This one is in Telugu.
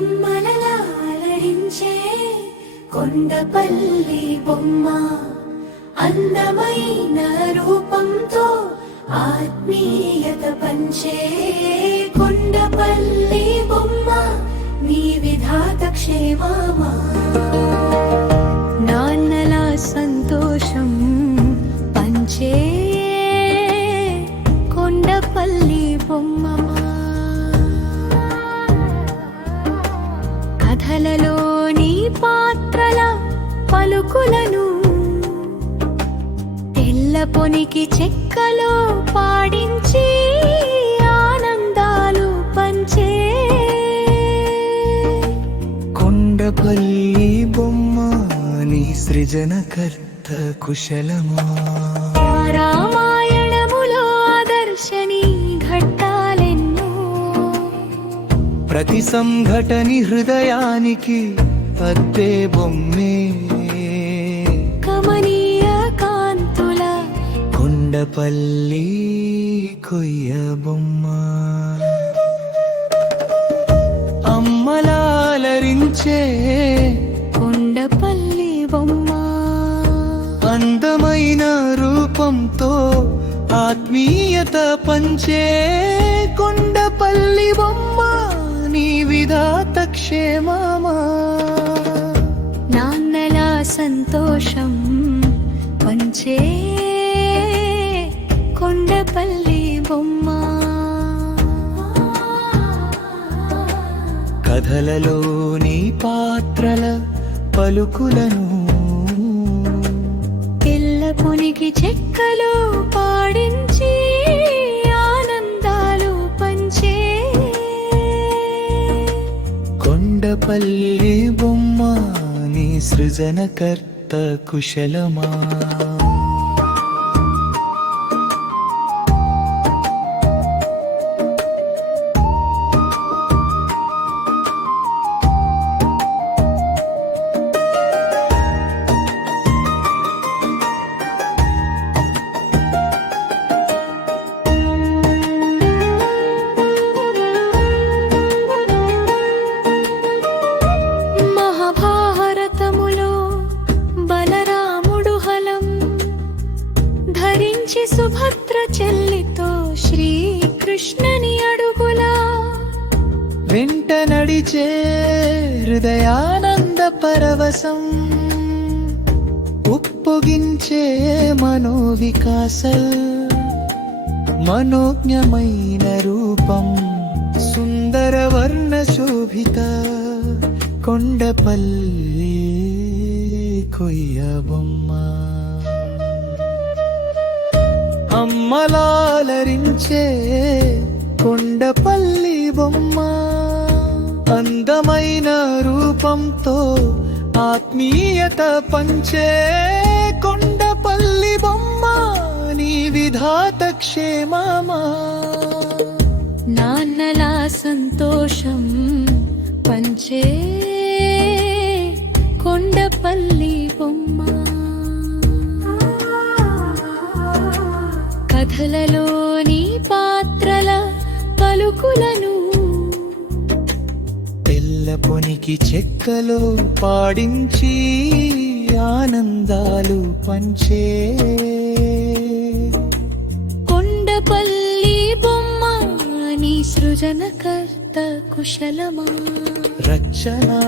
అమ్మలలాలరించే కొండపల్లి బొమ్మ అందమైన రూపంతో ఆత్మీయత పంచే కొండపల్లి బొమ్మ నీ విధాత క్షేమమా నాన్నల సంతోషం పంచే కొండపల్లి బొమ్మ కథలలోని పాత్రల పలుకులను తెల్లపొనికి చెక్కలో పాడించి ఆనందాలు పంచే కొండపల్లి బొమ్మ నీ సృజనకర్త కుశలమా రామాయణములో ఆదర్శని ఘట్టాలెన్నో ప్రతి సంఘటని హృదయానికి అద్దే బొమ్మే కమనీయ కాంతుల కొండపల్లి కొయ్య బొమ్మ అమ్మలాలరించే కొండపల్లి బొమ్మ అందమైన రూపంతో ఆత్మీయత పంచే కొండపల్లి బొమ్మ నీ విధాత క్షేమమా నాన్నల సంతోషం పంచే కొండపల్లి బొమ్మ కథలలోని పాత్రల పలుకులను తెల్లపొనికి చెక్కలో పాడించి ఆనందాలు పంచే కొండపల్లి బొమ్మ నీ సృజనకర్త కుశలమా మహాభారతములో బలరాముడు హలం ధరించి సుభద్ర చెల్లితో శ్రీకృష్ణని అడుగులా వెంట నడిచే హృదయానంద పరవశం ఉప్పొగించే మనోవికాసల్ మనోజ్ఞమైన రూపం సుందర వర్ణ శోభిత కొండపల్లి కొయ్య బొమ్మ అమ్మలాలరించే కొండపల్లి బొమ్మ అందమైన రూపంతో ఆత్మీయత పంచే కొండపల్లి బొమ్మ నీ విధాత క్షేమమా నాన్నల సంతోషం పంచే కొండపల్లి బొమ్మ కథలలోని పాత్రల పలుకులను తెల్లపొనికి చెక్కలో పాడించి ఆనందాలు పంచే కొండపల్లి బొమ్మ నీ సృజనకర్త కుశలమా రచనా